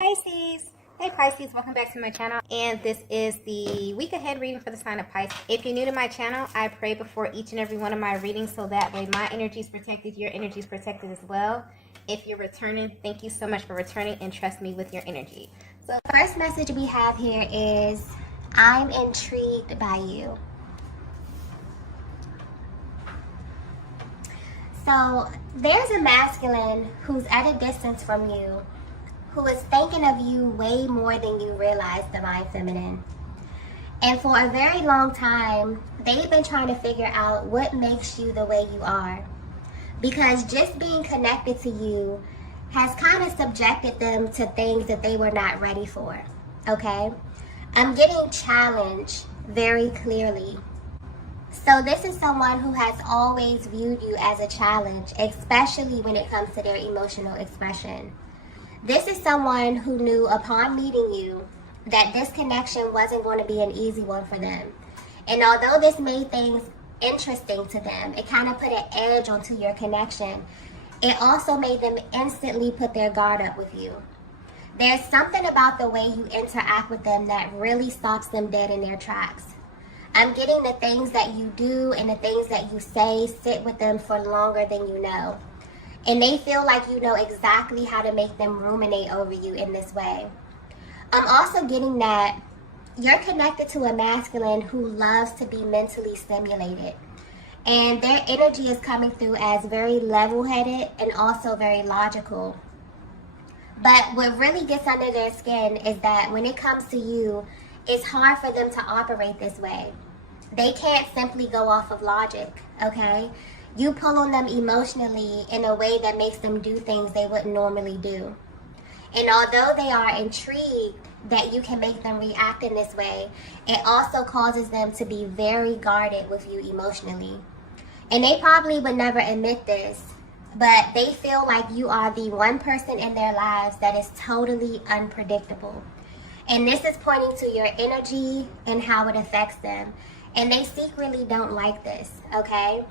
Pisces. Hey Pisces, welcome back to my channel, and this is the week ahead reading for the sign of Pisces. If you're new to my channel, I pray before each and every one of my readings so that way my energy is protected, your energy is protected as well. If you're returning, thank you so much for returning and trust me with your energy. So the first message we have here is, I'm intrigued by you. So there's a masculine who's at a distance from you, who is thinking of you way more than you realize, Divine Feminine. And for a very long time, they've been trying to figure out what makes you the way you are. Because just being connected to you has kind of subjected them to things that they were not ready for, okay? I'm getting challenged very clearly. So this is someone who has always viewed you as a challenge, especially when it comes to their emotional expression. This is someone who knew upon meeting you that this connection wasn't going to be an easy one for them. And although this made things interesting to them, it kind of put an edge onto your connection. It also made them instantly put their guard up with you. There's something about the way you interact with them that really stops them dead in their tracks. I'm getting the things that you do and the things that you say sit with them for longer than you know. And they feel like you know exactly how to make them ruminate over you in this way. I'm also getting that you're connected to a masculine who loves to be mentally stimulated. And their energy is coming through as very level-headed and also very logical. But what really gets under their skin is that when it comes to you, it's hard for them to operate this way. They can't simply go off of logic, okay? You pull on them emotionally in a way that makes them do things they wouldn't normally do. And although they are intrigued that you can make them react in this way, it also causes them to be very guarded with you emotionally. And they probably would never admit this, but they feel like you are the one person in their lives that is totally unpredictable. And this is pointing to your energy and how it affects them. And they secretly don't like this, okay?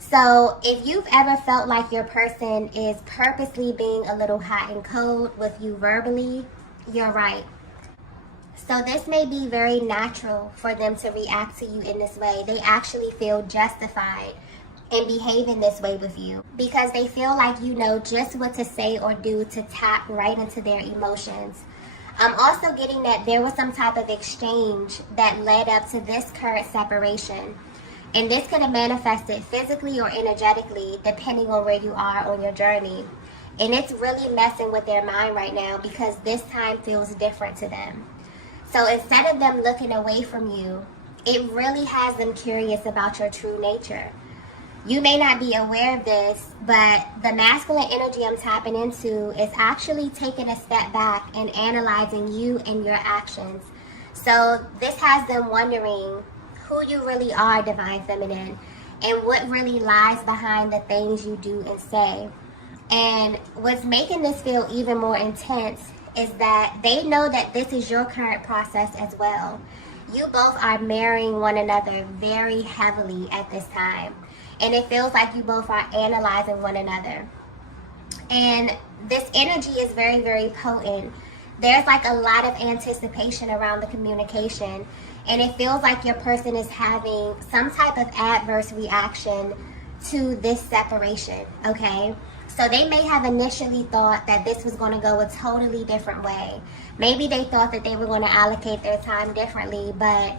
So if you've ever felt like your person is purposely being a little hot and cold with you verbally, you're right. So this may be very natural for them to react to you in this way. They actually feel justified in behaving this way with you because they feel like you know just what to say or do to tap right into their emotions. I'm also getting that there was some type of exchange that led up to this current separation. And this could have manifested physically or energetically depending on where you are on your journey. And it's really messing with their mind right now because this time feels different to them. So instead of them looking away from you, it really has them curious about your true nature. You may not be aware of this, but the masculine energy I'm tapping into is actually taking a step back and analyzing you and your actions. So this has them wondering who you really are, Divine Feminine, and what really lies behind the things you do and say. And what's making this feel even more intense is that they know that this is your current process as well. You both are marrying one another very heavily at this time. And it feels like you both are analyzing one another. And this energy is very, very potent. There's like a lot of anticipation around the communication. And it feels like your person is having some type of adverse reaction to this separation, okay? So they may have initially thought that this was going to go a totally different way. Maybe they thought that they were going to allocate their time differently, but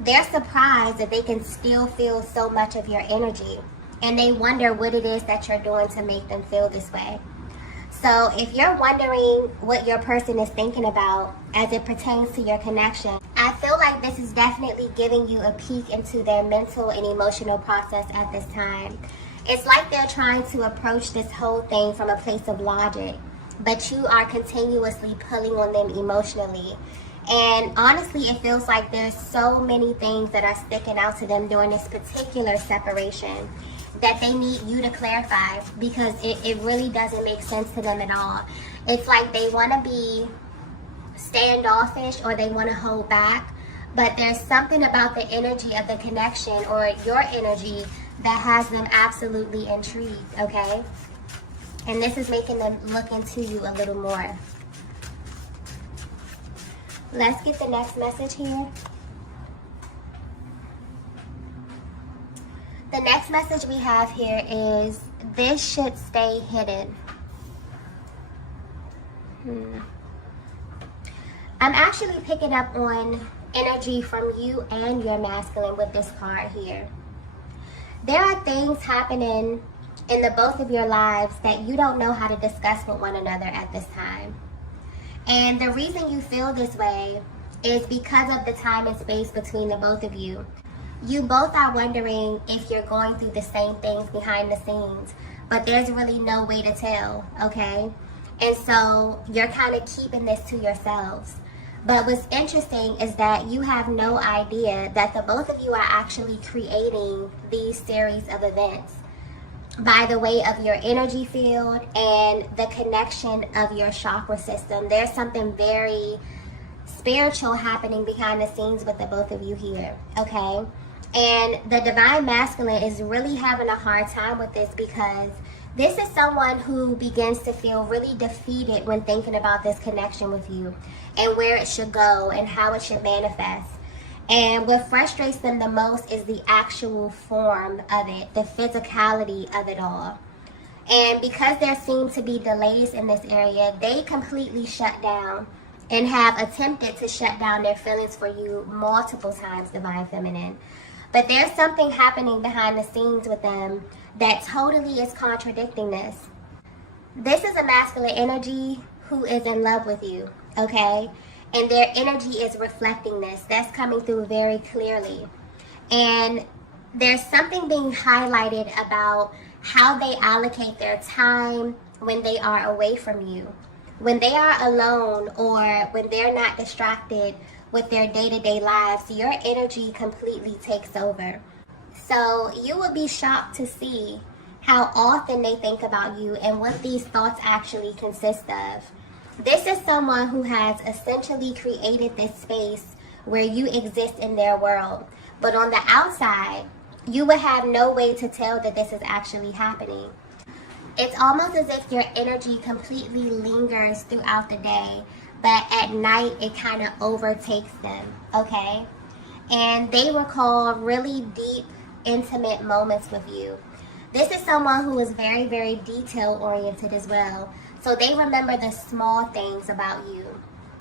they're surprised that they can still feel so much of your energy. And they wonder what it is that you're doing to make them feel this way. So if you're wondering what your person is thinking about as it pertains to your connection, I feel like this is definitely giving you a peek into their mental and emotional process at this time. It's like they're trying to approach this whole thing from a place of logic, but you are continuously pulling on them emotionally. And honestly, it feels like there's so many things that are sticking out to them during this particular separation that they need you to clarify because it really doesn't make sense to them at all. It's like they want to be standoffish or they want to hold back, but there's something about the energy of the connection or your energy that has them absolutely intrigued, okay? And this is making them look into you a little more. Let's get the next message here. The next message we have here is, this should stay hidden. I'm actually picking up on energy from you and your masculine with this card here. There are things happening in the both of your lives that you don't know how to discuss with one another at this time. And the reason you feel this way is because of the time and space between the both of you. You both are wondering if you're going through the same things behind the scenes, but there's really no way to tell, okay? And so you're kind of keeping this to yourselves. But what's interesting is that you have no idea that the both of you are actually creating these series of events by the way of your energy field and the connection of your chakra system. There's something very spiritual happening behind the scenes with the both of you here, okay? And the divine masculine is really having a hard time with this, because this is someone who begins to feel really defeated when thinking about this connection with you and where it should go and how it should manifest. And what frustrates them the most is the actual form of it, the physicality of it all. And because there seem to be delays in this area, they completely shut down and have attempted to shut down their feelings for you multiple times, Divine Feminine. But there's something happening behind the scenes with them that totally is contradicting this. This is a masculine energy who is in love with you, okay? And their energy is reflecting this. That's coming through very clearly. And there's something being highlighted about how they allocate their time when they are away from you. When they are alone, or when they're not distracted with their day-to-day lives, your energy completely takes over. So you will be shocked to see how often they think about you and what these thoughts actually consist of. This is someone who has essentially created this space where you exist in their world. But on the outside, you would have no way to tell that this is actually happening. It's almost as if your energy completely lingers throughout the day, but at night it kind of overtakes them, okay? And they recall really deep, intimate moments with you. This is someone who is very, very detail-oriented as well. So they remember the small things about you.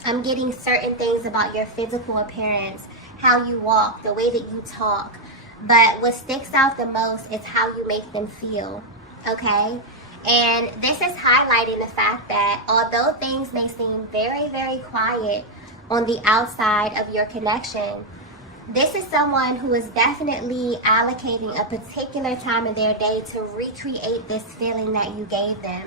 I'm getting certain things about your physical appearance, how you walk, the way that you talk. But what sticks out the most is how you make them feel, okay? And this is highlighting the fact that although things may seem very, very quiet on the outside of your connection, this is someone who is definitely allocating a particular time of their day to recreate this feeling that you gave them.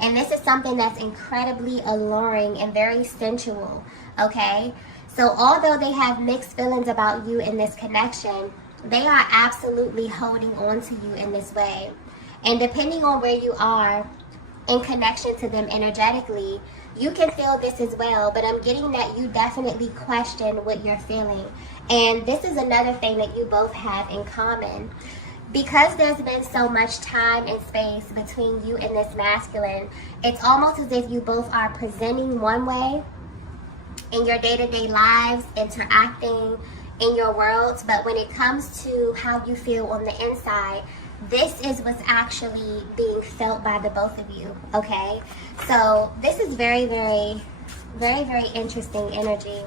And this is something that's incredibly alluring and very sensual, okay? So although they have mixed feelings about you in this connection, they are absolutely holding on to you in this way. And depending on where you are in connection to them energetically, you can feel this as well. But I'm getting that you definitely question what you're feeling. And this is another thing that you both have in common. Because there's been so much time and space between you and this masculine, it's almost as if you both are presenting one way in your day-to-day lives, interacting in your worlds. But when it comes to how you feel on the inside, this is what's actually being felt by the both of you, okay? So this is very, very, very, very interesting energy.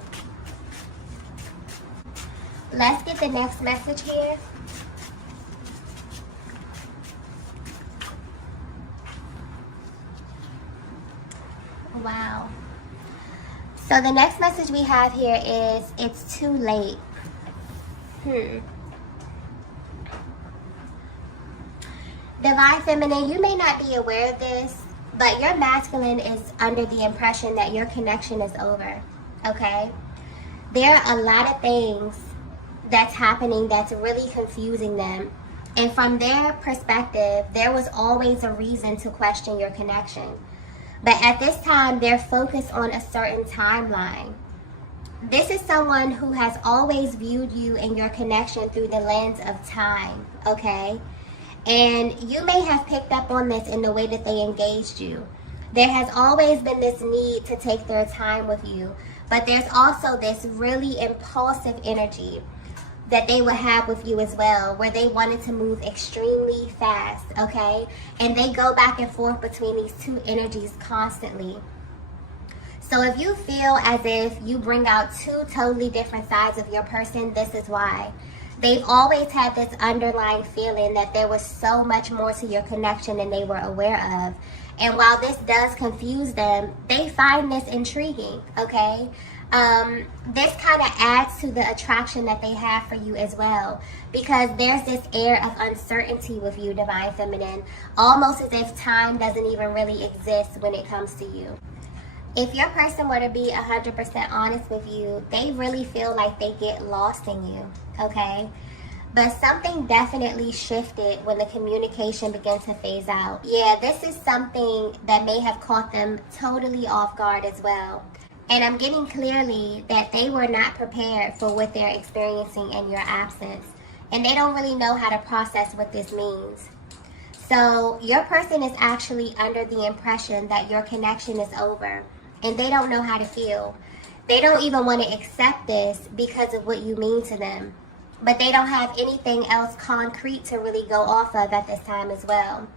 Let's get the next message here. Wow. So the next message we have here is, it's too late. Divine Feminine, you may not be aware of this, but your masculine is under the impression that your connection is over, okay? There are a lot of things that's happening that's really confusing them. And from their perspective, there was always a reason to question your connection. But at this time, they're focused on a certain timeline. This is someone who has always viewed you and your connection through the lens of time, okay? And you may have picked up on this in the way that they engaged you. There has always been this need to take their time with you, but there's also this really impulsive energy that they would have with you as well, where they wanted to move extremely fast, okay? And they go back and forth between these two energies constantly. So if you feel as if you bring out two totally different sides of your person, this is why. They've always had this underlying feeling that there was so much more to your connection than they were aware of. And while this does confuse them, they find this intriguing, okay? This kind of adds to the attraction that they have for you as well, because there's this air of uncertainty with you, Divine Feminine, almost as if time doesn't even really exist when it comes to you. If your person were to be 100% honest with you, they really feel like they get lost in you, okay? But something definitely shifted when the communication began to phase out. Yeah, this is something that may have caught them totally off guard as well. And I'm getting clearly that they were not prepared for what they're experiencing in your absence. And they don't really know how to process what this means. So your person is actually under the impression that your connection is over. And they don't know how to feel. They don't even want to accept this because of what you mean to them. But they don't have anything else concrete to really go off of at this time as well.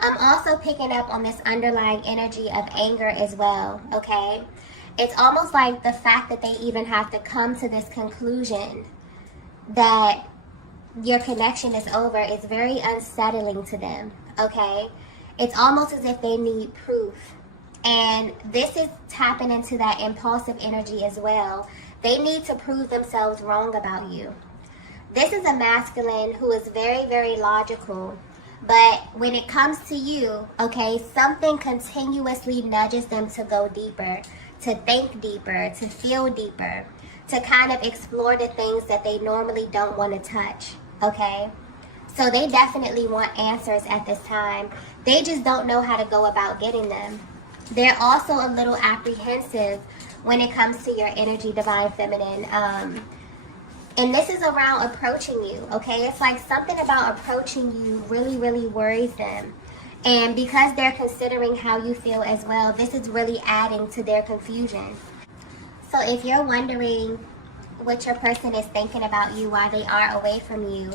I'm also picking up on this underlying energy of anger as well, okay? It's almost like the fact that they even have to come to this conclusion that your connection is over is very unsettling to them, okay? It's almost as if they need proof. And this is tapping into that impulsive energy as well. They need to prove themselves wrong about you. This is a masculine who is very, very logical. But when it comes to you, okay, something continuously nudges them to go deeper, to think deeper, to feel deeper, to kind of explore the things that they normally don't want to touch, okay? So they definitely want answers at this time. They just don't know how to go about getting them. They're also a little apprehensive when it comes to your energy, Divine Feminine. And this is around approaching you, okay? It's like something about approaching you really, really worries them. And because they're considering how you feel as well, this is really adding to their confusion. So if you're wondering what your person is thinking about you while they are away from you,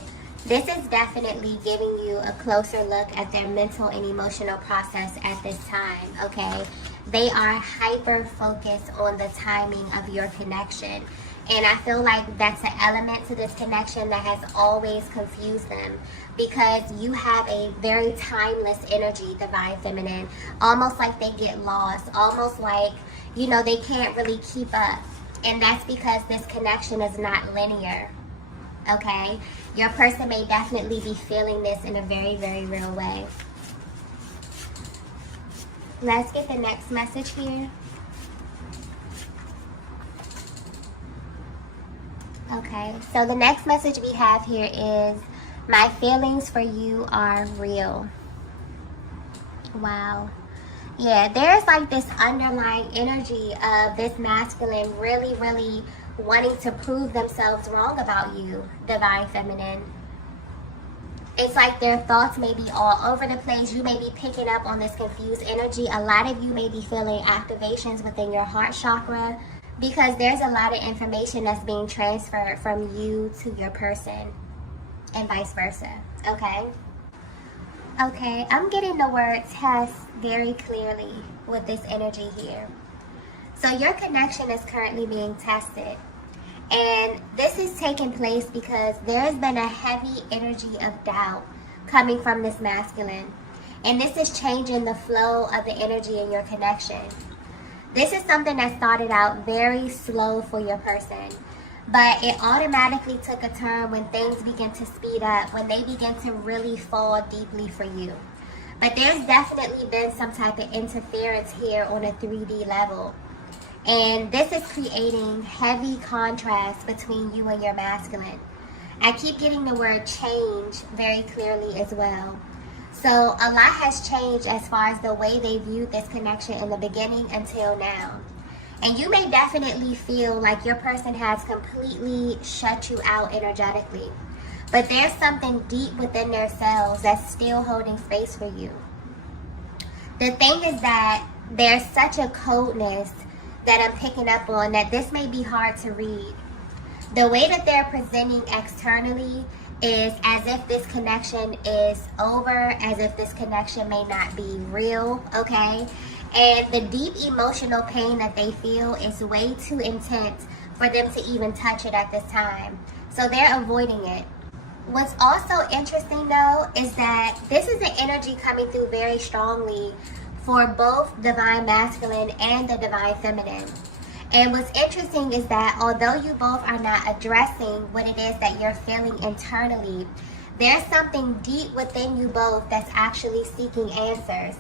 this is definitely giving you a closer look at their mental and emotional process at this time, okay? They are hyper-focused on the timing of your connection. And I feel like that's an element to this connection that has always confused them, because you have a very timeless energy, Divine Feminine. Almost like they get lost, almost like, you know, they can't really keep up. And that's because this connection is not linear, okay? Your person may definitely be feeling this in a very, very real way. Let's get the next message here. Okay, so the next message we have here is, my feelings for you are real. Wow. Yeah, there's like this underlying energy of this masculine really, really wanting to prove themselves wrong about you, Divine Feminine. It's like their thoughts may be all over the place. You may be picking up on this confused energy. A lot of you may be feeling activations within your heart chakra, because there's a lot of information that's being transferred from you to your person and vice versa, okay? Okay, I'm getting the word test very clearly with this energy here. So your connection is currently being tested. And this is taking place because there has been a heavy energy of doubt coming from this masculine. And this is changing the flow of the energy in your connection. This is something that started out very slow for your person, but it automatically took a turn when things begin to speed up, when they begin to really fall deeply for you. But there's definitely been some type of interference here on a 3D level. And this is creating heavy contrast between you and your masculine. I keep getting the word change very clearly as well. So a lot has changed as far as the way they viewed this connection in the beginning until now. And you may definitely feel like your person has completely shut you out energetically. But there's something deep within themselves that's still holding space for you. The thing is that there's such a coldness that I'm picking up on that this may be hard to read. The way that they're presenting externally is as if this connection is over, as if this connection may not be real, okay? And the deep emotional pain that they feel is way too intense for them to even touch it at this time. So they're avoiding it. What's also interesting though is that this is an energy coming through very strongly for both divine masculine and the divine feminine. And what's interesting is that although you both are not addressing what it is that you're feeling internally, there's something deep within you both that's actually seeking answers.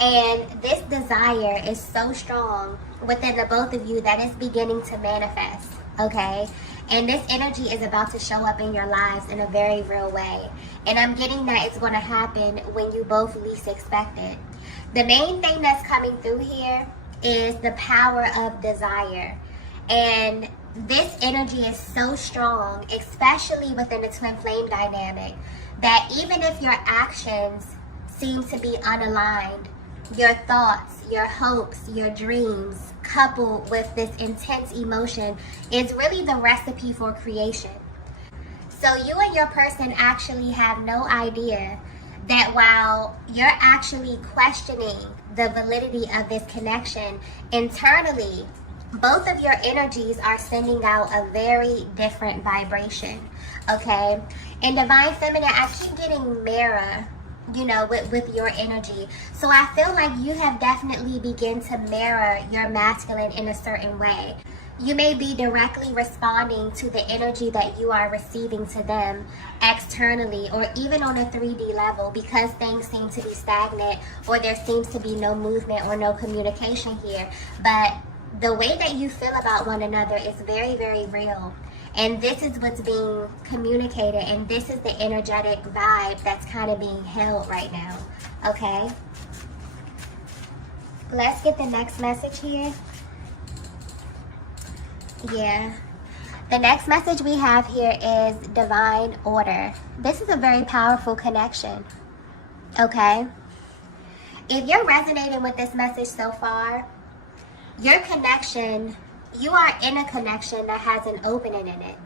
And this desire is so strong within the both of you that it's beginning to manifest, okay? And this energy is about to show up in your lives in a very real way. And I'm getting that it's going to happen when you both least expect it. The main thing that's coming through here is the power of desire. And this energy is so strong, especially within the twin flame dynamic, that even if your actions seem to be unaligned, your thoughts, your hopes, your dreams, coupled with this intense emotion, is really the recipe for creation. So you and your person actually have no idea that while you're actually questioning the validity of this connection, internally, both of your energies are sending out a very different vibration, okay? In divine feminine, I keep getting mirror, you know, with your energy. So I feel like you have definitely begun to mirror your masculine in a certain way. You may be directly responding to the energy that you are receiving to them externally, or even on a 3D level, because things seem to be stagnant or there seems to be no movement or no communication here. But the way that you feel about one another is very, very real. And this is what's being communicated, and this is the energetic vibe that's kind of being held right now, okay? Let's get the next message here. Yeah. The next message we have here is divine order. This is a very powerful connection, okay? If you're resonating with this message so far, your connection, you are in a connection that has an opening in it,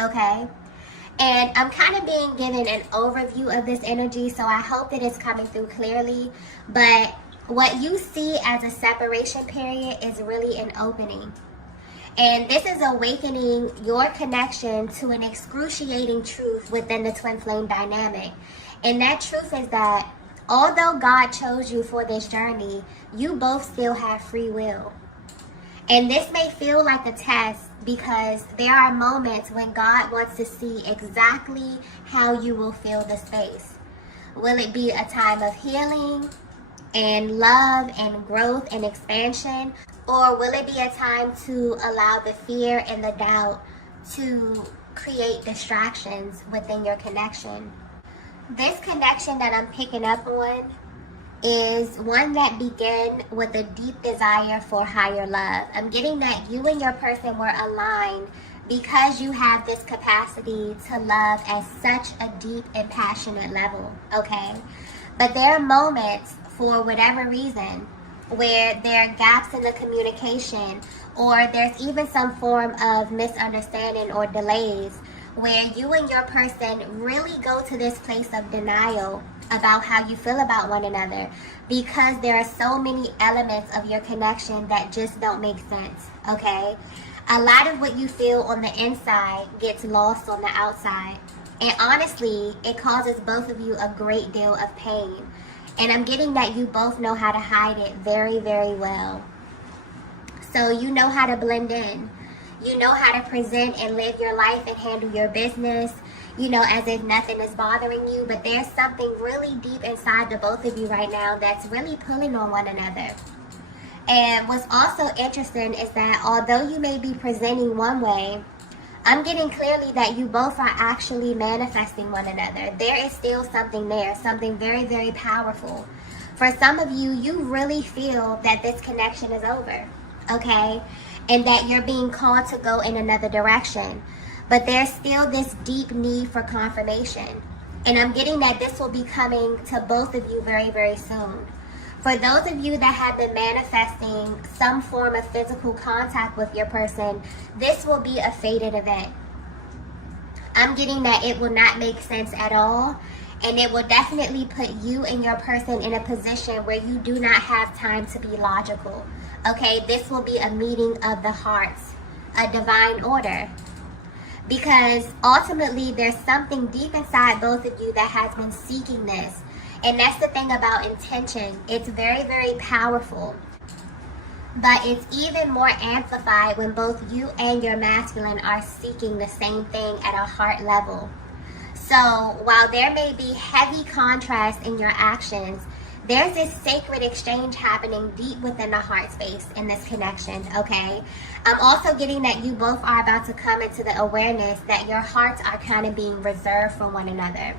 okay? And I'm kind of being given an overview of this energy, so I hope that it's coming through clearly. But what you see as a separation period is really an opening. And this is awakening your connection to an excruciating truth within the twin flame dynamic. And that truth is that although God chose you for this journey, you both still have free will. And this may feel like a test because there are moments when God wants to see exactly how you will fill the space. Will it be a time of healing and love and growth and expansion? Or will it be a time to allow the fear and the doubt to create distractions within your connection? This connection that I'm picking up on is one that began with a deep desire for higher love. I'm getting that you and your person were aligned because you have this capacity to love at such a deep and passionate level, okay? But there are moments, for whatever reason, where there are gaps in the communication, or there's even some form of misunderstanding or delays, where you and your person really go to this place of denial about how you feel about one another, because there are so many elements of your connection that just don't make sense, okay? A lot of what you feel on the inside gets lost on the outside. And honestly, it causes both of you a great deal of pain. And I'm getting that you both know how to hide it very, very well. So you know how to blend in. You know how to present and live your life and handle your business, you know, as if nothing is bothering you. But there's something really deep inside the both of you right now that's really pulling on one another. And what's also interesting is that although you may be presenting one way, I'm getting clearly that you both are actually manifesting one another. There is still something there, something very, very powerful. For some of you, you really feel that this connection is over, okay? And that you're being called to go in another direction. But there's still this deep need for confirmation. And I'm getting that this will be coming to both of you very, very soon. For those of you that have been manifesting some form of physical contact with your person, this will be a fated event. I'm getting that it will not make sense at all, and it will definitely put you and your person in a position where you do not have time to be logical. Okay, this will be a meeting of the hearts, a divine order. Because ultimately there's something deep inside both of you that has been seeking this. And that's the thing about intention. It's very, very powerful. But it's even more amplified when both you and your masculine are seeking the same thing at a heart level. So while there may be heavy contrast in your actions, there's this sacred exchange happening deep within the heart space in this connection, okay? I'm also getting that you both are about to come into the awareness that your hearts are kind of being reserved for one another.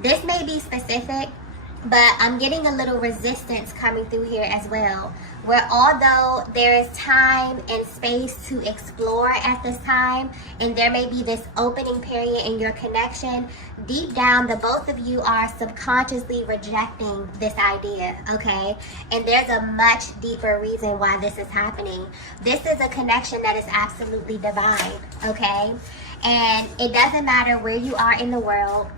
This may be specific, but I'm getting a little resistance coming through here as well, where although there is time and space to explore at this time, and there may be this opening period in your connection, deep down the both of you are subconsciously rejecting this idea, okay? And there's a much deeper reason why this is happening. This is a connection that is absolutely divine, okay? And it doesn't matter where you are in the world.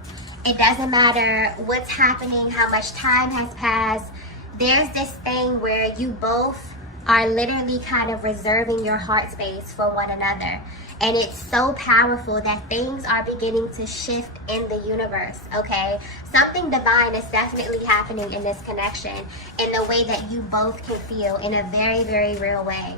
It doesn't matter what's happening, how much time has passed. There's this thing where you both are literally kind of reserving your heart space for one another. And it's so powerful that things are beginning to shift in the universe, okay? Something divine is definitely happening in this connection in the way that you both can feel in a very, very real way.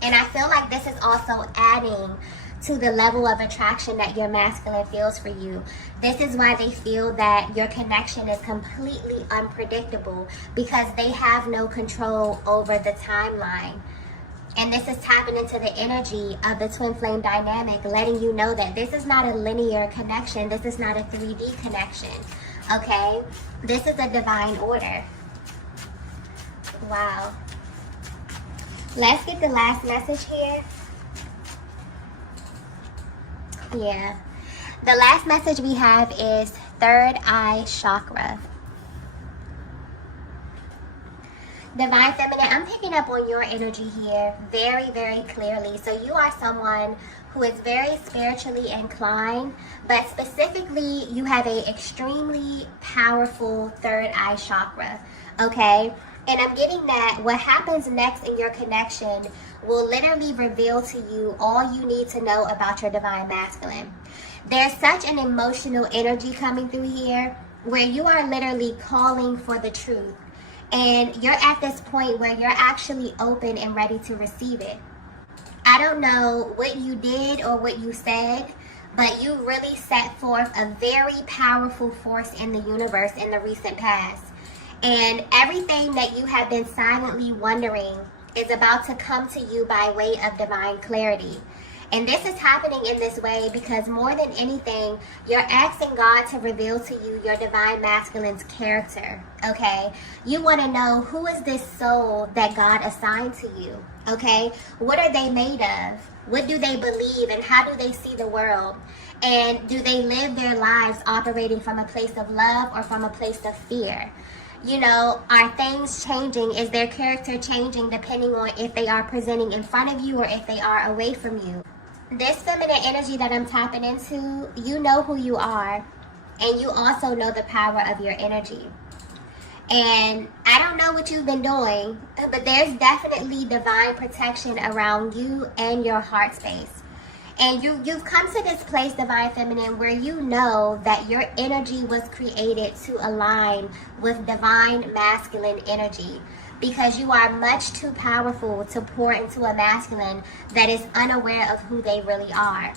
And I feel like this is also adding to the level of attraction that your masculine feels for you. This is why they feel that your connection is completely unpredictable, because they have no control over the timeline. And this is tapping into the energy of the twin flame dynamic, letting you know that this is not a linear connection. This is not a 3D connection, okay? This is a divine order. Wow. Let's get the last message here. Yeah. The last message we have is third eye chakra. Divine Feminine, I'm picking up on your energy here very, very clearly. So you are someone who is very spiritually inclined, but specifically you have an extremely powerful third eye chakra, okay? And I'm getting that what happens next in your connection will literally reveal to you all you need to know about your divine masculine. There's such an emotional energy coming through here where you are literally calling for the truth. And you're at this point where you're actually open and ready to receive it. I don't know what you did or what you said, but you really set forth a very powerful force in the universe in the recent past. And everything that you have been silently wondering is about to come to you by way of divine clarity. And this is happening in this way because more than anything, you're asking God to reveal to you your divine masculine's character, okay? You want to know, who is this soul that God assigned to you, okay? What are they made of? What do they believe, and how do they see the world? And do they live their lives operating from a place of love or from a place of fear? You know, are things changing? Is their character changing depending on if they are presenting in front of you or if they are away from you? This feminine energy that I'm tapping into, you know who you are, and you also know the power of your energy. And I don't know what you've been doing, but there's definitely divine protection around you and your heart space. And you've come to this place, Divine Feminine, where you know that your energy was created to align with divine masculine energy, because you are much too powerful to pour into a masculine that is unaware of who they really are.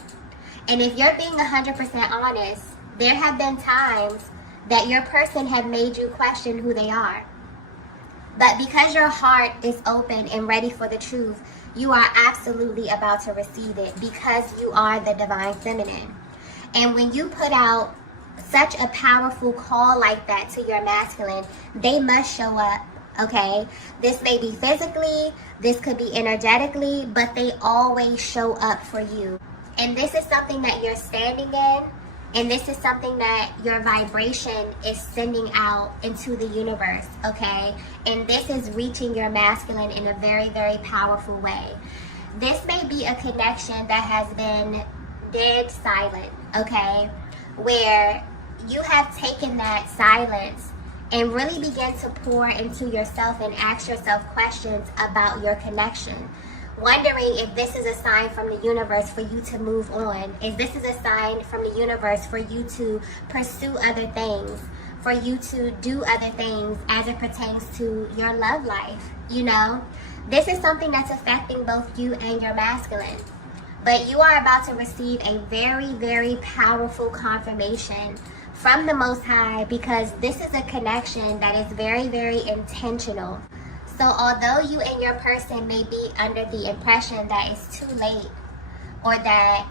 And if you're being 100% honest, there have been times that your person have made you question who they are. But because your heart is open and ready for the truth, you are absolutely about to receive it, because you are the Divine Feminine. And when you put out such a powerful call like that to your masculine, they must show up, okay? This may be physically, this could be energetically, but they always show up for you. And this is something that you're standing in, And this is something that your vibration is sending out into the universe, okay? And this is reaching your masculine in a very, very powerful way. This may be a connection that has been dead silent, okay? Where you have taken that silence and really begin to pour into yourself and ask yourself questions about your connection. Wondering if this is a sign from the universe for you to move on. If this is a sign from the universe for you to pursue other things, for you to do other things as it pertains to your love life, you know? This is something that's affecting both you and your masculine. But you are about to receive a very, very powerful confirmation from the Most High, because this is a connection that is very, very intentional. So although you and your person may be under the impression that it's too late, or that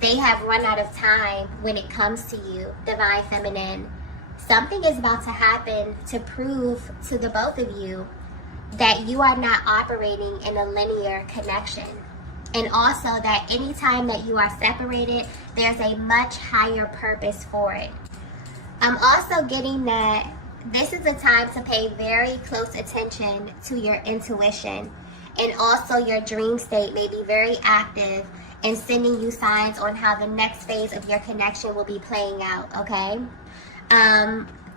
they have run out of time when it comes to you, Divine Feminine, something is about to happen to prove to the both of you that you are not operating in a linear connection. And also that anytime that you are separated, there's a much higher purpose for it. I'm also getting that this is a time to pay very close attention to your intuition, and also your dream state may be very active and sending you signs on how the next phase of your connection will be playing out, okay?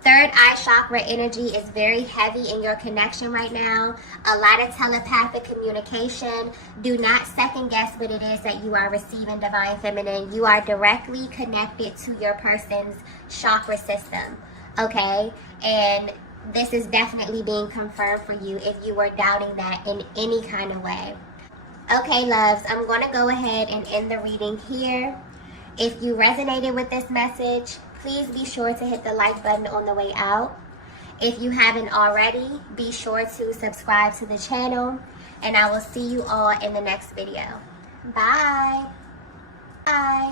Third eye chakra energy is very heavy in your connection right now. A lot of telepathic communication. Do not second guess what it is that you are receiving, Divine Feminine. You are directly connected to your person's chakra system, okay? And this is definitely being confirmed for you if you were doubting that in any kind of way. Okay, loves, I'm going to go ahead and end the reading here. If you resonated with this message, please be sure to hit the like button on the way out. If you haven't already, be sure to subscribe to the channel, and I will see you all in the next video. Bye. Bye.